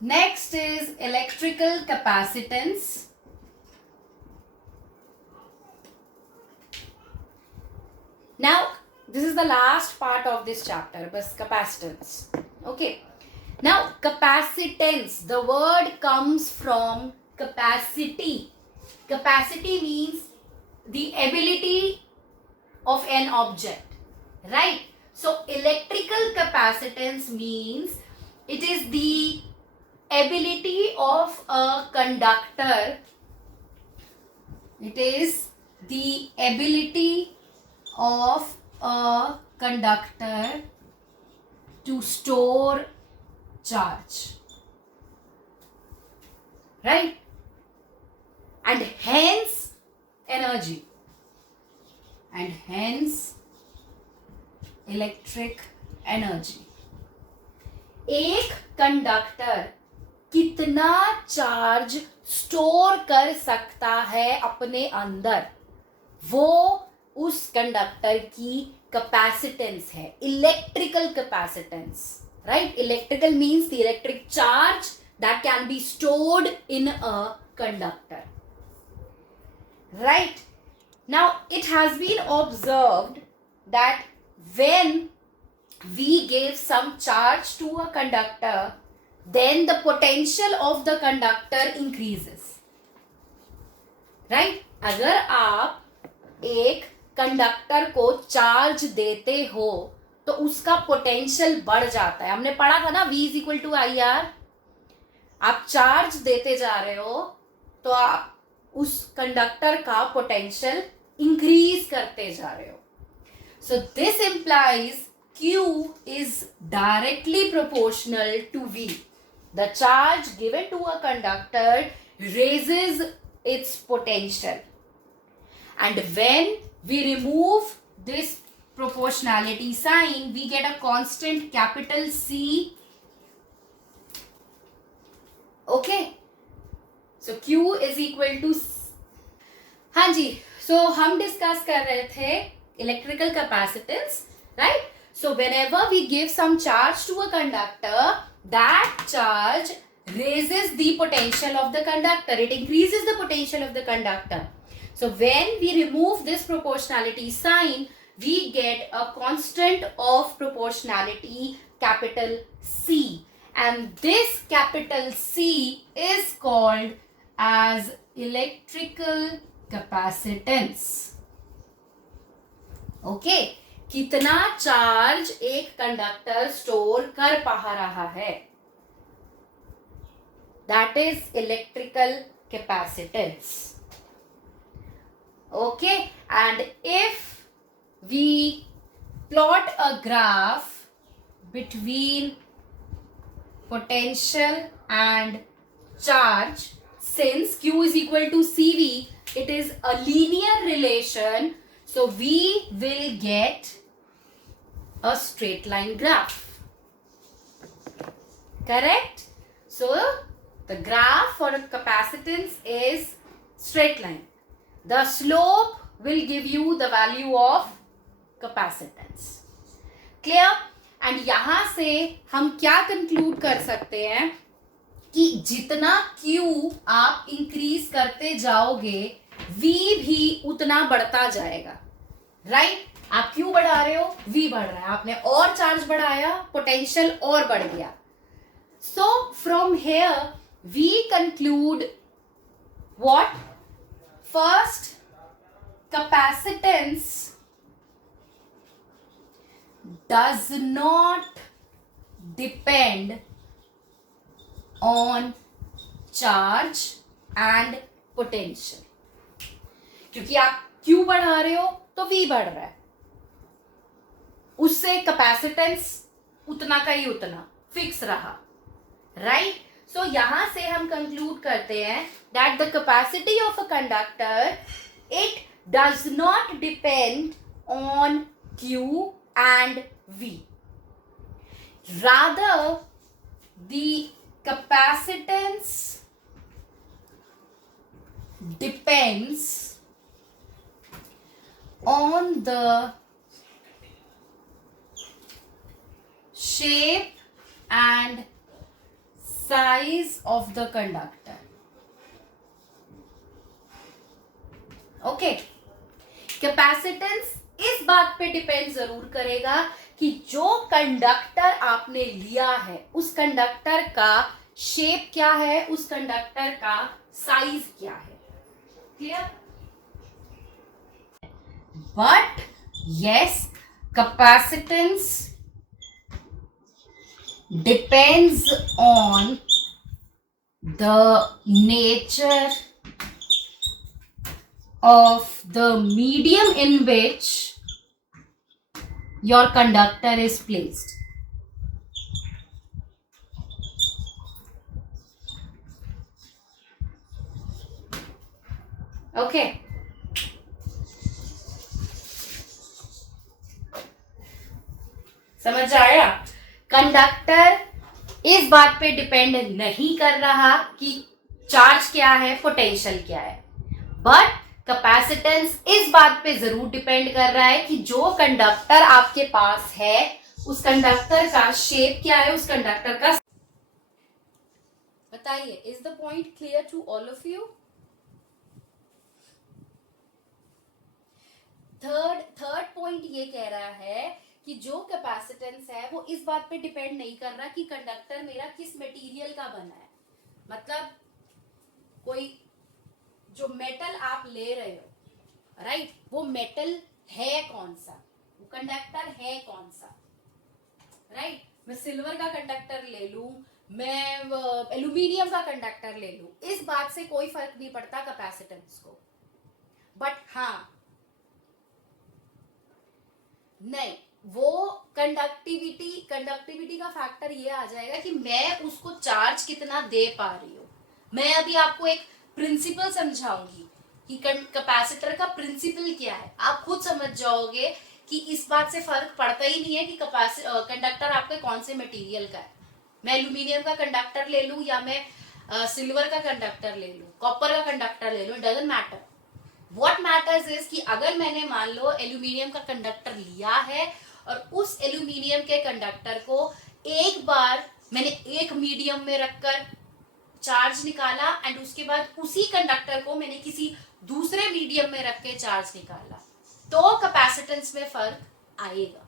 Next is electrical capacitance. Now, this is the last part of this chapter, bas capacitance. Okay. Now, capacitance, the word comes from capacity. Capacity means the ability of an object, right? So, electrical capacitance means it is the ability of a conductor. It is the ability of a conductor to store charge, right? And hence energy, and hence electric energy. एक conductor कितना charge store कर सकता है अपने अंदर, वो उस conductor की कैपेसिटेंस है, electrical capacitance, right? Electrical means the electric charge that can be stored in a conductor, right? Now it has been observed that when we give some charge to a conductor, then the potential of the conductor increases, right? अगर आप एक conductor को charge देते हो तो उसका potential बढ़ जाता है. हमने पढ़ा था ना, V is equal to I R. आप चार्ज देते जा रहे हो तो आप उस कंडक्टर का पोटेंशियल इंक्रीज करते जा रहे हो. So this implies Q is directly proportional to V. The charge given to a conductor raises its potential. And when we remove this proportionality sign, we get a constant capital C. Okay. So Q is equal to, हाँ जी, so हम discuss कर रहे थे electrical capacitance, right? So whenever we give some charge to a conductor, that charge raises the potential of the conductor. It increases the potential of the conductor. So when we remove this proportionality sign, we get a constant of proportionality, capital C. And this capital C is called as electrical capacitance. Okay. कितना charge एक conductor store कर पा रहा है, that is electrical capacitance. Okay. And if we plot a graph between potential and charge, since Q is equal to CV, it is a linear relation, so we will get a straight line graph. Correct? So the graph for a capacitance is straight line. The slope will give you the value of capacitance. Clear? And यहां से हम क्या conclude कर सकते हैं कि जितना Q आप इंक्रीज करते जाओगे, V भी उतना बढ़ता जाएगा, राइट? आप Q बढ़ा रहे हो, V बढ़ रहा है, आपने और चार्ज बढ़ाया, पोटेंशियल और बढ़ गया. So from here we conclude what? First, capacitance does not depend on charge and potential. क्योंकि आप Q बढ़ा रहे हो तो V बढ़ रहा है, उससे कैपेसिटेंस उतना का ही उतना फिक्स रहा, राइट? सो यहां से हम कंक्लूड करते हैं that the capacity of a conductor, it does not depend on Q and V. Rather, the capacitance depends on the shape and size of the conductor. Okay, capacitance इस बात पे depend जरूर करेगा कि जो कंडक्टर आपने लिया है उस कंडक्टर का शेप क्या है, उस कंडक्टर का साइज क्या है. Clear? But yes, capacitance depends on the nature of the medium in which your conductor is placed. Okay. समझ आया? कंडक्टर इस बात पे डिपेंड नहीं कर रहा कि चार्ज क्या है, पोटेंशियल क्या है, बट कैपेसिटेंस इस बात पे जरूर डिपेंड कर रहा है कि जो कंडक्टर आपके पास है उस कंडक्टर का शेप क्या है, उस कंडक्टर का. बताइए, is the point clear to all of you? Third point ये कह रहा है कि जो कैपेसिटेंस है वो इस बात पे डिपेंड नहीं कर रहा कि कंडक्टर मेरा किस मटेरियल का बना है. मतलब कोई जो मेटल आप ले रहे हो, राइट, वो मेटल है कौन सा, वो कंडक्टर है कौन सा, राइट. मैं सिल्वर का कंडक्टर ले लूं, मैं एल्यूमिनियम का कंडक्टर ले लूं, इस बात से कोई फर्क नहीं पड़ता कैपेसिटेंस को. बट हाँ, नहीं, वो कंडक्टिविटी का फैक्टर ये आ जाएगा कि मैं उसको चार्ज कितना दे पा रही हूं. मैं अभी आपको एक प्रिंसिपल समझाऊंगी कि कैपेसिटर का प्रिंसिपल क्या है. आप खुद समझ जाओगे कि इस बात से फर्क पड़ता ही नहीं है कि कंडक्टर आपके कौन से मटेरियल का है. मैं एल्यूमिनियम का कंडक्टर ले लूं या मैं सिल्वर का कंडक्टर ले लूं, कॉपर का कंडक्टर ले लूं, it doesn't matter. What matters is कि अगर मैंने मान लो एल्यूमिनियम का कंडक्टर लिया है और उस एल्यूमिनियम के कंडक्टर को एक बार मैंने एक मीडियम में रखकर चार्ज निकाला एंड उसके बाद उसी कंडक्टर को मैंने किसी दूसरे मीडियम में रख के चार्ज निकाला, तो कैपेसिटेंस में फर्क आएगा.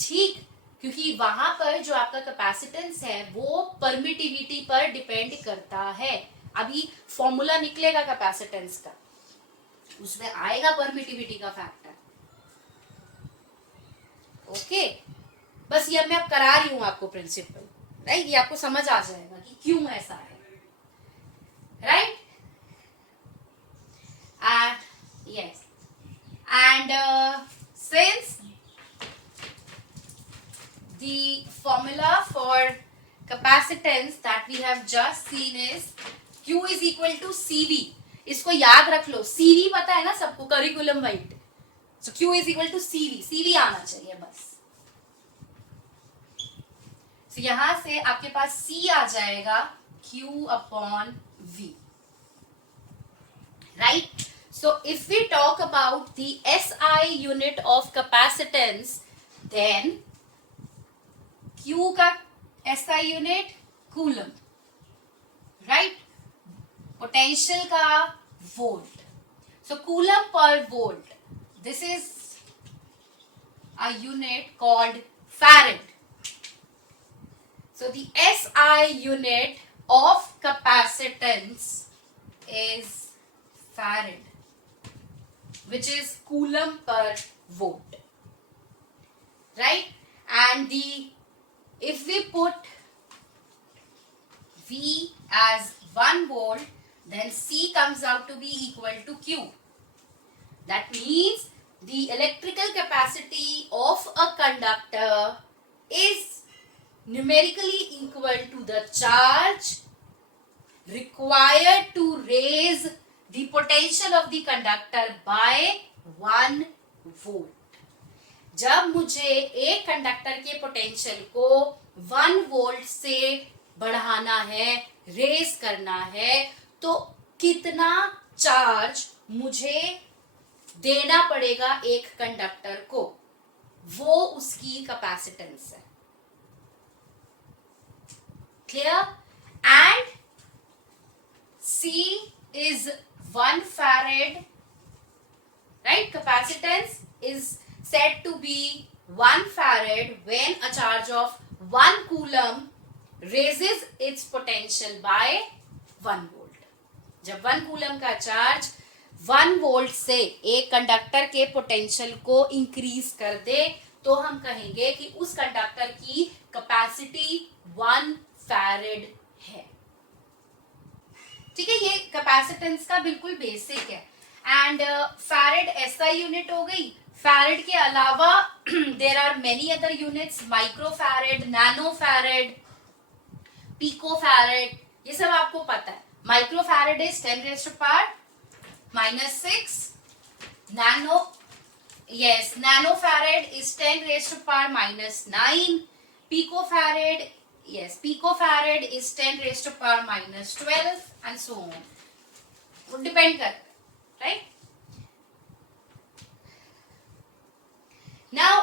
ठीक, क्योंकि वहां पर जो आपका कैपेसिटेंस है वो परमिटिविटी पर डिपेंड करता है. अभी फॉर्मूला निकलेगा कैपेसिटेंस का, उसमें आएगा परमिटिविटी का फैक्टर. ओके, बस ये मैं अब करा रही हूं आपको प्रिंसिपल, राइट. ये आपको समझ आ जाएगा कि क्यों ऐसा है, right. Yes, and since the formula for capacitance that we have just seen is Q is equal to CV. इसको याद रख लो, CV पता है ना सबको, curriculum white. So Q is equal to CV. CV आना चाहिए बस. So यहां से आपके पास C आ जाएगा Q upon V. Right? So if we talk about the SI unit of capacitance, then Q का SI unit coulomb, right. Potential का volt. So coulomb पर volt, this is a unit called farad. So the SI unit of capacitance is farad, which is coulomb per volt, right. And if we put V as 1 volt, then C comes out to be equal to Q. That means the electrical capacity of a conductor is numerically equal to the charge required to raise the potential of the conductor by 1 volt. जब मुझे एक conductor के potential को 1 volt से बढ़ाना है, raise करना है, तो कितना चार्ज मुझे देना पड़ेगा एक कंडक्टर को, वो उसकी कैपेसिटेंस है. Clear? And C is 1 farad, right? Capacitance is said to be 1 farad when a charge of 1 coulomb raises its potential by 1 volt. जब 1 कूलम का चार्ज 1 वोल्ट से एक कंडक्टर के पोटेंशियल को इंक्रीज कर दे तो हम कहेंगे कि उस कंडक्टर की कैपेसिटी 1 फैरेड है. ठीक है, ये कैपेसिटेंस का बिल्कुल बेसिक है. एंड फैरेड ऐसा यूनिट हो गई. फैरेड के अलावा there are many other units, micro farad, nano farad, pico farad, ये सब आपको पता है. Micro farad is 10⁻⁻⁶. Nano farad is 10⁻⁻⁹. picofarad is 10⁻⁻12 and so on. वो डिपेंड करता है, right? Now,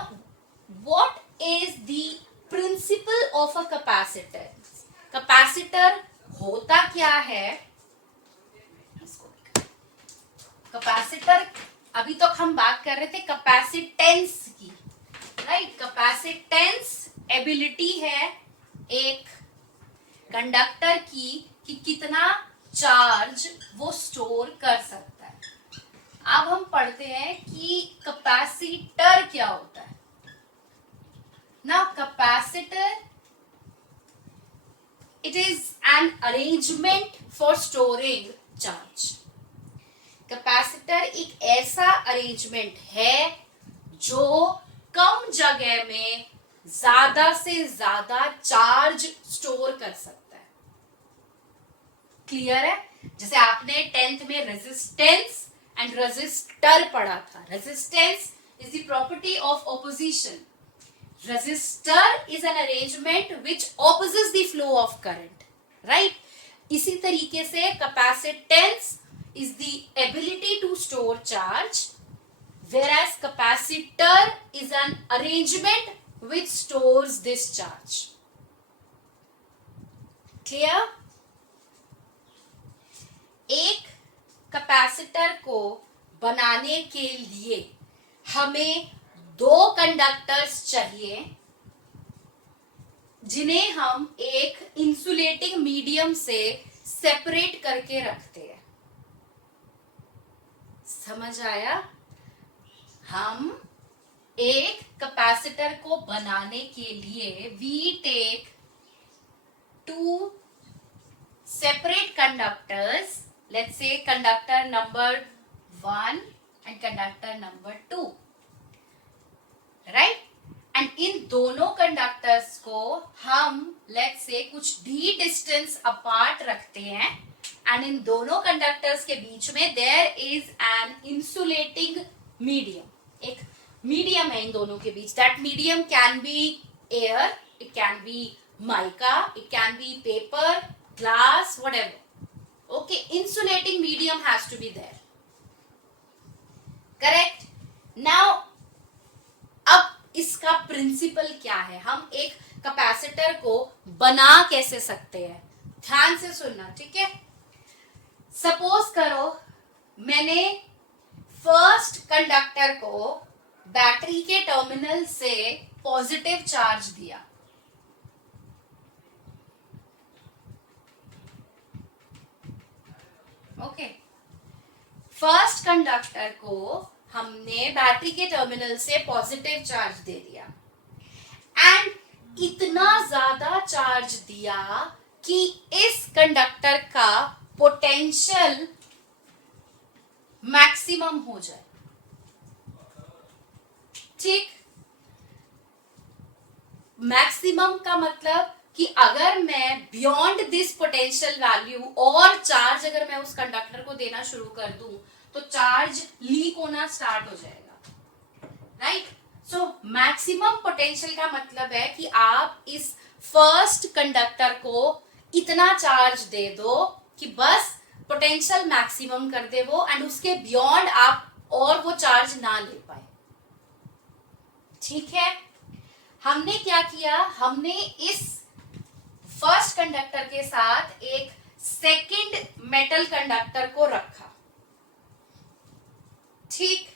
what is the principle of a capacitor? Capacitor होता क्या है? कैपेसिटर, अभी तक हम बात कर रहे थे कैपेसिटेंस की, राइट? कैपेसिटेंस एबिलिटी है एक कंडक्टर की कि कितना चार्ज वो स्टोर कर सकता है. अब हम पढ़ते हैं कि कैपेसिटर क्या होता है. ना capacitor, it is an arrangement for storing charge. Capacitor एक ऐसा अरेंजमेंट है जो कम जगह में ज्यादा से ज्यादा चार्ज स्टोर कर सकता है. क्लियर है? जैसे आपने 10th में रेजिस्टेंस एंड रेजिस्टर पढ़ा था. Resistance is the property of opposition. Resistor is an arrangement which opposes the flow of current, right? इसी तरीके से capacitance is the ability to store charge, whereas capacitor is an arrangement which stores this charge. Clear? एक capacitor को बनाने के लिए हमें 2 conductors चाहिए जिन्हें हम एक इंसुलेटिंग मीडियम से सेपरेट करके रखते हैं. समझ आया? हम एक कैपेसिटर को बनाने के लिए we take 2 separate conductors, let's say conductor number 1 and conductor number 2, right? And in दोनों कंडक्टर्स को हम लेट्स से कुछ d डिस्टेंस अपार्ट रखते हैं एंड इन दोनों कंडक्टर्स के बीच में there is an insulating medium. एक मीडियम है इन दोनों के बीच. That medium can be air, it can be mica, it can be paper, glass, whatever. Okay, insulating medium has to be there. Correct? Now अब इसका प्रिंसिपल क्या है? हम एक कैपेसिटर को बना कैसे सकते हैं? ध्यान से सुनना, ठीक है? सपोज करो मैंने फर्स्ट कंडक्टर को बैटरी के टर्मिनल से पॉजिटिव चार्ज दिया. ओके, फर्स्ट कंडक्टर को हमने बैटरी के टर्मिनल से पॉजिटिव चार्ज दे दिया एंड इतना ज्यादा चार्ज दिया कि इस कंडक्टर का पोटेंशियल मैक्सिमम हो जाए. ठीक? मैक्सिमम का मतलब कि अगर मैं बियॉन्ड दिस पोटेंशियल वैल्यू और चार्ज अगर मैं उस कंडक्टर को देना शुरू कर दूं तो चार्ज लीक होना स्टार्ट हो जाएगा, राइट? सो मैक्सिमम पोटेंशियल का मतलब है कि आप इस फर्स्ट कंडक्टर को इतना चार्ज दे दो कि बस पोटेंशियल मैक्सिमम कर दे वो एंड उसके बियॉन्ड आप और वो चार्ज ना ले पाए. ठीक है? हमने क्या किया? हमने इस फर्स्ट कंडक्टर के साथ एक सेकंड मेटल कंडक्टर को रखा, ठीक।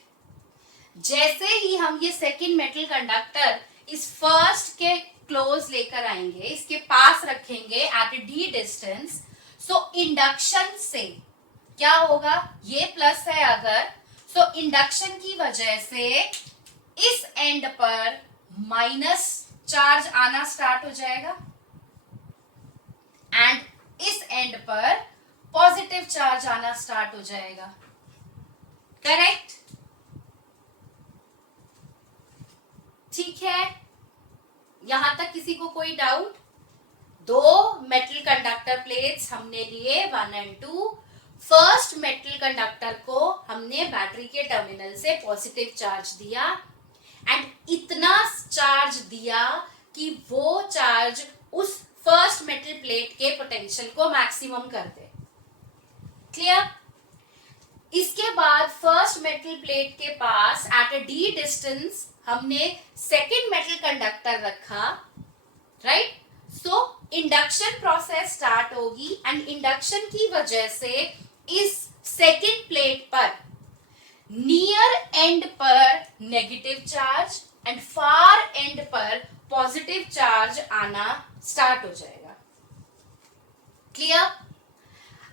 जैसे ही हम ये सेकंड मेटल कंडक्टर इस फर्स्ट के क्लोज लेकर आएंगे, इसके पास रखेंगे at a D distance, so induction से क्या होगा, ये प्लस है अगर, सो इंडक्शन की वजह से इस एंड पर माइनस चार्ज आना स्टार्ट हो जाएगा एंड इस एंड पर पॉजिटिव चार्ज आना स्टार्ट हो जाएगा, करेक्ट। ठीक है, यहां तक किसी को कोई डाउट? दो मेटल कंडक्टर प्लेट्स हमने लिए 1 एंड 2। फर्स्ट मेटल कंडक्टर को हमने बैटरी के टर्मिनल से पॉजिटिव चार्ज दिया एंड इतना चार्ज दिया कि वो चार्ज उस फर्स्ट मेटल प्लेट के पोटेंशियल को मैक्सिमम कर दे, क्लियर। इसके बाद फर्स्ट मेटल प्लेट के पास एट अ डी डिस्टेंस हमने सेकेंड मेटल कंडक्टर रखा, राइट। सो इंडक्शन प्रोसेस स्टार्ट होगी एंड इंडक्शन की वजह से इस सेकेंड प्लेट पर नियर एंड पर negative charge and far and पर पॉजिटिव चार्ज आना स्टार्ट हो जाएगा, क्लियर।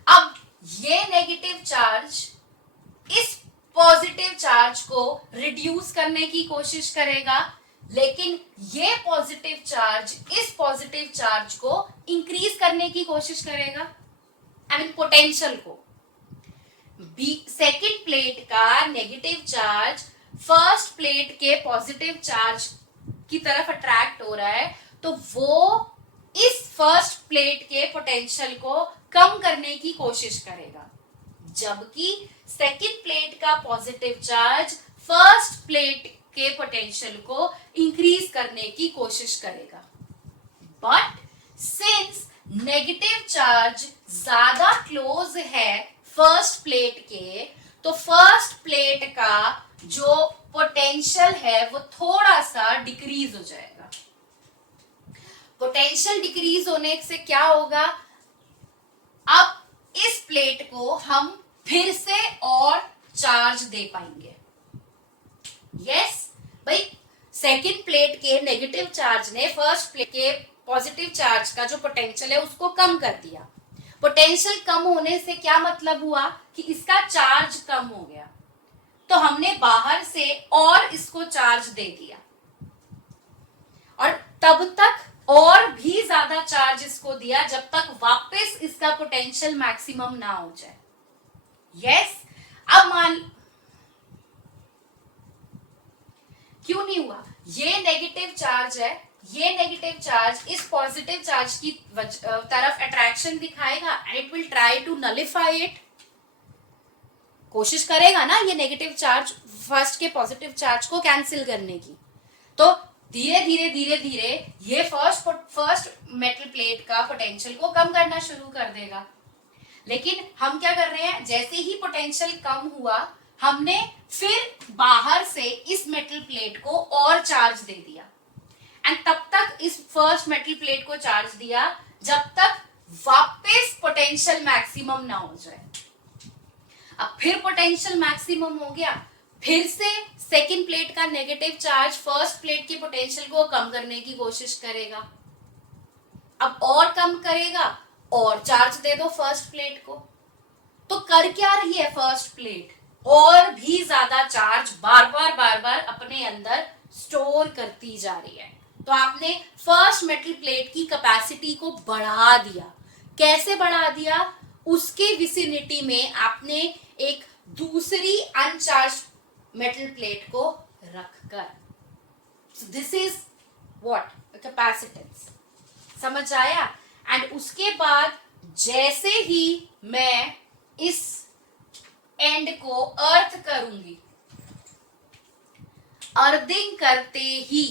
अब ये नेगेटिव चार्ज इस पॉजिटिव चार्ज को रिड्यूस करने की कोशिश करेगा, लेकिन ये पॉजिटिव चार्ज इस पॉजिटिव चार्ज को इंक्रीज करने की कोशिश करेगा, आई मीन पोटेंशियल को। सेकेंड प्लेट का नेगेटिव चार्ज फर्स्ट प्लेट के पॉजिटिव चार्ज की तरफ अट्रैक्ट हो रहा है, तो वो इस फर्स्ट प्लेट के पोटेंशियल को कम करने की कोशिश करेगा, जबकि सेकेंड प्लेट का पॉजिटिव चार्ज फर्स्ट प्लेट के पोटेंशियल को इंक्रीज करने की कोशिश करेगा। बट सिंस नेगेटिव चार्ज ज्यादा क्लोज है फर्स्ट प्लेट के, तो फर्स्ट प्लेट का जो पोटेंशियल है वो थोड़ा सा डिक्रीज हो जाएगा। पोटेंशियल डिक्रीज होने से क्या होगा, अब इस प्लेट को हम फिर से और चार्ज दे पाएंगे। यस भाई, सेकेंड प्लेट के नेगेटिव चार्ज ने फर्स्ट प्लेट के पॉजिटिव चार्ज का जो पोटेंशियल है उसको कम कर दिया। पोटेंशियल कम होने से क्या मतलब हुआ कि इसका चार्ज कम हो गया, तो हमने बाहर से और इसको चार्ज दे दिया और तब तक और भी ज्यादा चार्ज इसको दिया जब तक वापस इसका पोटेंशियल मैक्सिमम ना हो जाए। यस, अब मान, क्यों नहीं हुआ, ये नेगेटिव चार्ज है, ये नेगेटिव चार्ज इस पॉजिटिव चार्ज की तरफ अट्रैक्शन दिखाएगा and it will try to nullify it, कोशिश करेगा ना ये नेगेटिव चार्ज फर्स्ट के पॉजिटिव चार्ज को कैंसिल करने की। तो धीरे धीरे धीरे धीरे ये फर्स्ट मेटल प्लेट का पोटेंशियल को कम करना शुरू कर देगा। लेकिन हम क्या कर रहे हैं, जैसे ही पोटेंशियल कम हुआ हमने फिर बाहर से इस मेटल प्लेट को और चार्ज दे दिया एंड तब तक इस फर्स्ट मेटल प्लेट को चार्ज दिया जब तक वापस पोटेंशियल मैक्सिमम ना हो जाए। अब फिर पोटेंशियल मैक्सिमम हो गया, फिर से सेकेंड प्लेट का नेगेटिव चार्ज फर्स्ट प्लेट के पोटेंशियल को कम करने की कोशिश करेगा। अब और कम करेगा और चार्ज दे दो फर्स्ट प्लेट को, तो कर क्या रही है फर्स्ट प्लेट, और भी ज्यादा चार्ज बार बार अपने अंदर स्टोर करती जा रही है। तो आपने फर्स्ट मेटल प्लेट की कैपेसिटी को बढ़ा दिया। कैसे बढ़ा दिया, उसके विसिनिटी में आपने एक दूसरी अनचार्ज मेटल प्लेट को रखकर। दिस इज व्हाट कैपेसिटेंस, समझ आया। एंड उसके बाद जैसे ही मैं इस एंड को अर्थ करूंगी, अर्थिंग करते ही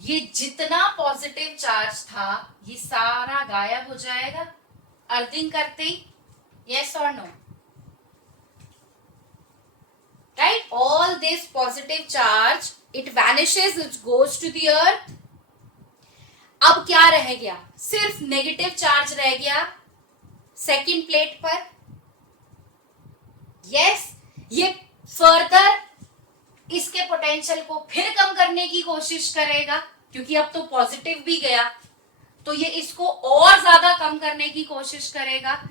ये जितना पॉजिटिव चार्ज था ये सारा गायब हो जाएगा अर्थिंग करते ही। यस और no, right? All this positive charge, it vanishes, it goes to the earth अब क्या रह गया, सिर्फ नेगेटिव चार्ज रह गया सेकंड प्लेट पर। यस, ये फर्दर इसके पोटेंशियल को फिर कम करने की कोशिश करेगा, क्योंकि अब तो पॉजिटिव भी गया, तो ये इसको और ज्यादा कम करने की कोशिश करेगा।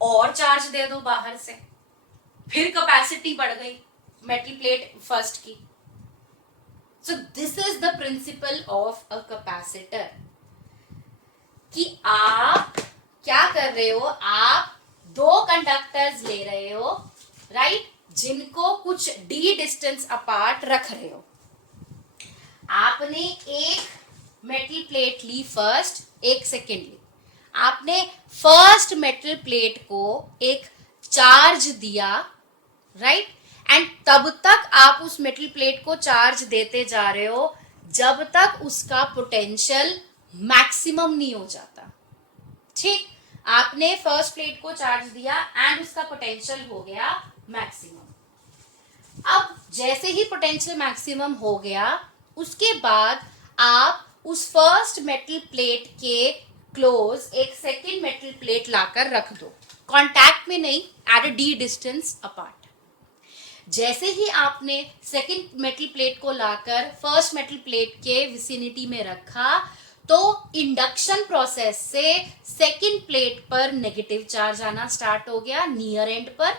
और चार्ज दे दो बाहर से, फिर कैपेसिटी बढ़ गई मेटल प्लेट फर्स्ट की। So this is the principle of a capacitor, कि आप क्या कर रहे हो, आप दो कंडक्टर्स ले रहे हो, राइट, जिनको कुछ d डिस्टेंस अपार्ट रख रहे हो। आपने एक मेटल प्लेट ली फर्स्ट, एक सेकेंड ली, आपने फर्स्ट मेटल प्लेट को एक चार्ज दिया, राइट, एंड तब तक आप उस मेटल प्लेट को चार्ज देते जा रहे हो जब तक उसका पोटेंशियल मैक्सिमम नहीं हो जाता। ठीक, आपने फर्स्ट प्लेट को चार्ज दिया एंड उसका पोटेंशियल हो गया मैक्सिमम। अब जैसे ही पोटेंशियल मैक्सिमम हो गया, उसके बाद आप उस फर्स्ट मेटल प्लेट के क्लोज एक सेकेंड मेटल प्लेट लाकर रख दो, कांटेक्ट में नहीं, at a d distance apart. जैसे ही आपने सेकेंड मेटल प्लेट को लाकर फर्स्ट मेटल प्लेट के विसिनिटी में रखा, तो इंडक्शन प्रोसेस से सेकेंड प्लेट पर नेगेटिव चार्ज आना स्टार्ट हो गया नियर एंड पर,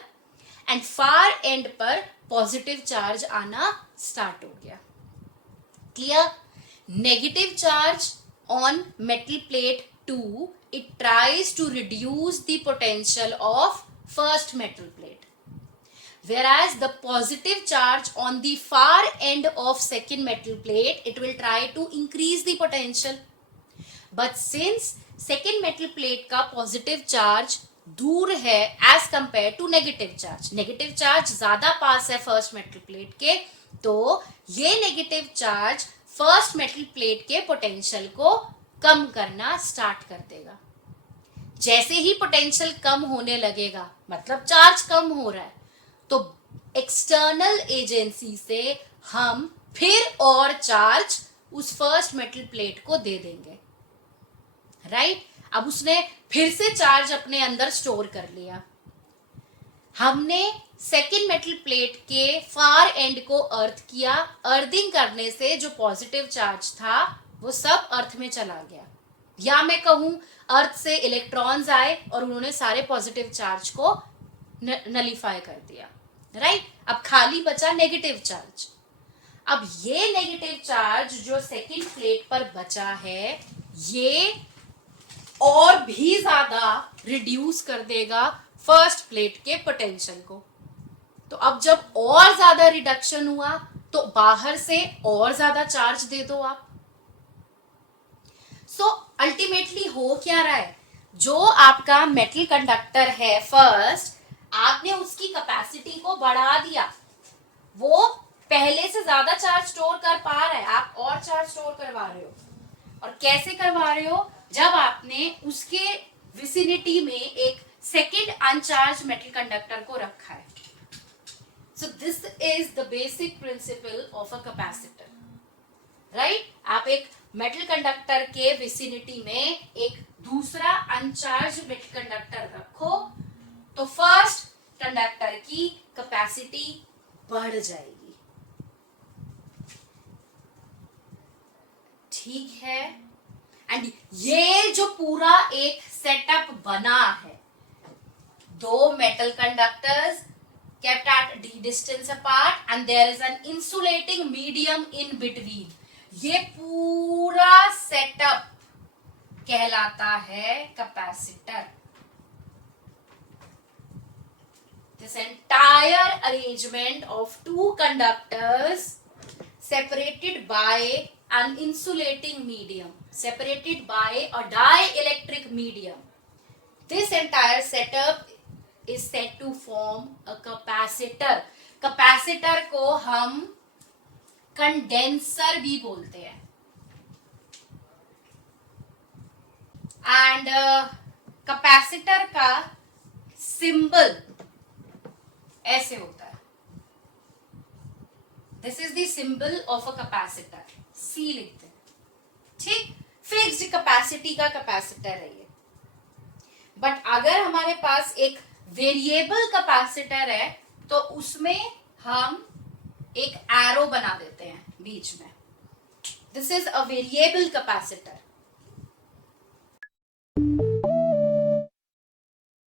एंड फार एंड पर पॉजिटिव चार्ज आना स्टार्ट हो गया। Clear? Negative charge on metal plate 2, it tries to reduce the potential of first metal plate, whereas the positive charge on the far end of second metal plate, it will try to increase the potential. But since second metal plate का positive charge दूर है as compared to negative charge, negative charge ज्यादा पास है first metal plate के, तो ये negative charge first metal plate के potential को कम करना स्टार्ट कर देगा। जैसे ही पोटेंशियल कम होने लगेगा, मतलब चार्ज कम हो रहा है, तो एक्सटर्नल एजेंसी से हम फिर और चार्ज उस फर्स्ट मेटल प्लेट को दे देंगे, राइट? अब उसने फिर से चार्ज अपने अंदर स्टोर कर लिया। हमने सेकेंड मेटल प्लेट के फार एंड को अर्थ किया, अर्थिंग करने से जो पॉजिटिव चार्ज था वो सब अर्थ में चला गया, या मैं कहूं अर्थ से इलेक्ट्रॉन्स आए और उन्होंने सारे पॉजिटिव चार्ज को नलीफाई कर दिया, राइट? अब खाली बचा नेगेटिव चार्ज। अब ये नेगेटिव चार्ज जो सेकेंड प्लेट पर बचा है, ये और भी ज्यादा रिड्यूस कर देगा फर्स्ट प्लेट के पोटेंशियल को। तो अब जब और ज्यादा रिडक्शन हुआ, तो बाहर से और ज्यादा चार्ज दे दो आप। सो अल्टीमेटली हो क्या रहा है, जो आपका मेटल कंडक्टर है फर्स्ट, आपने उसकी कैपेसिटी को बढ़ा दिया, वो पहले से ज्यादा चार्ज स्टोर कर पा रहा है, आप और चार्ज स्टोर करवा रहे हो। और कैसे करवा रहे हो? जब आपने उसके विसिनिटी में एक सेकेंड अनचार्ज मेटल कंडक्टर को रखा है। So this is the basic principle of a capacitor, right? आप एक मेटल कंडक्टर के विसिनिटी में एक दूसरा अनचार्ज मेटल कंडक्टर रखो, तो फर्स्ट कंडक्टर की कैपेसिटी बढ़ जाएगी। ठीक है? एंड ये जो पूरा एक सेटअप बना है, दो metal conductors kept at d distance apart and there is an insulating medium in between, ये पूरा सेटअप कहलाता है capacitor. This entire arrangement of two conductors separated by an insulating medium, separated by a dielectric medium, this entire setup is said to form a capacitor. Capacitor को हम condenser भी बोलते हैं। And capacitor का symbol ऐसे होता है, this is the symbol of a capacitor, C लिखते हैं। ठीक, फिक्स्ड कैपेसिटी का कैपेसिटर है ये। बट अगर हमारे पास एक वेरिएबल कैपेसिटर है तो उसमें हम एक एरो बना देते हैं बीच में। This is a variable capacitor.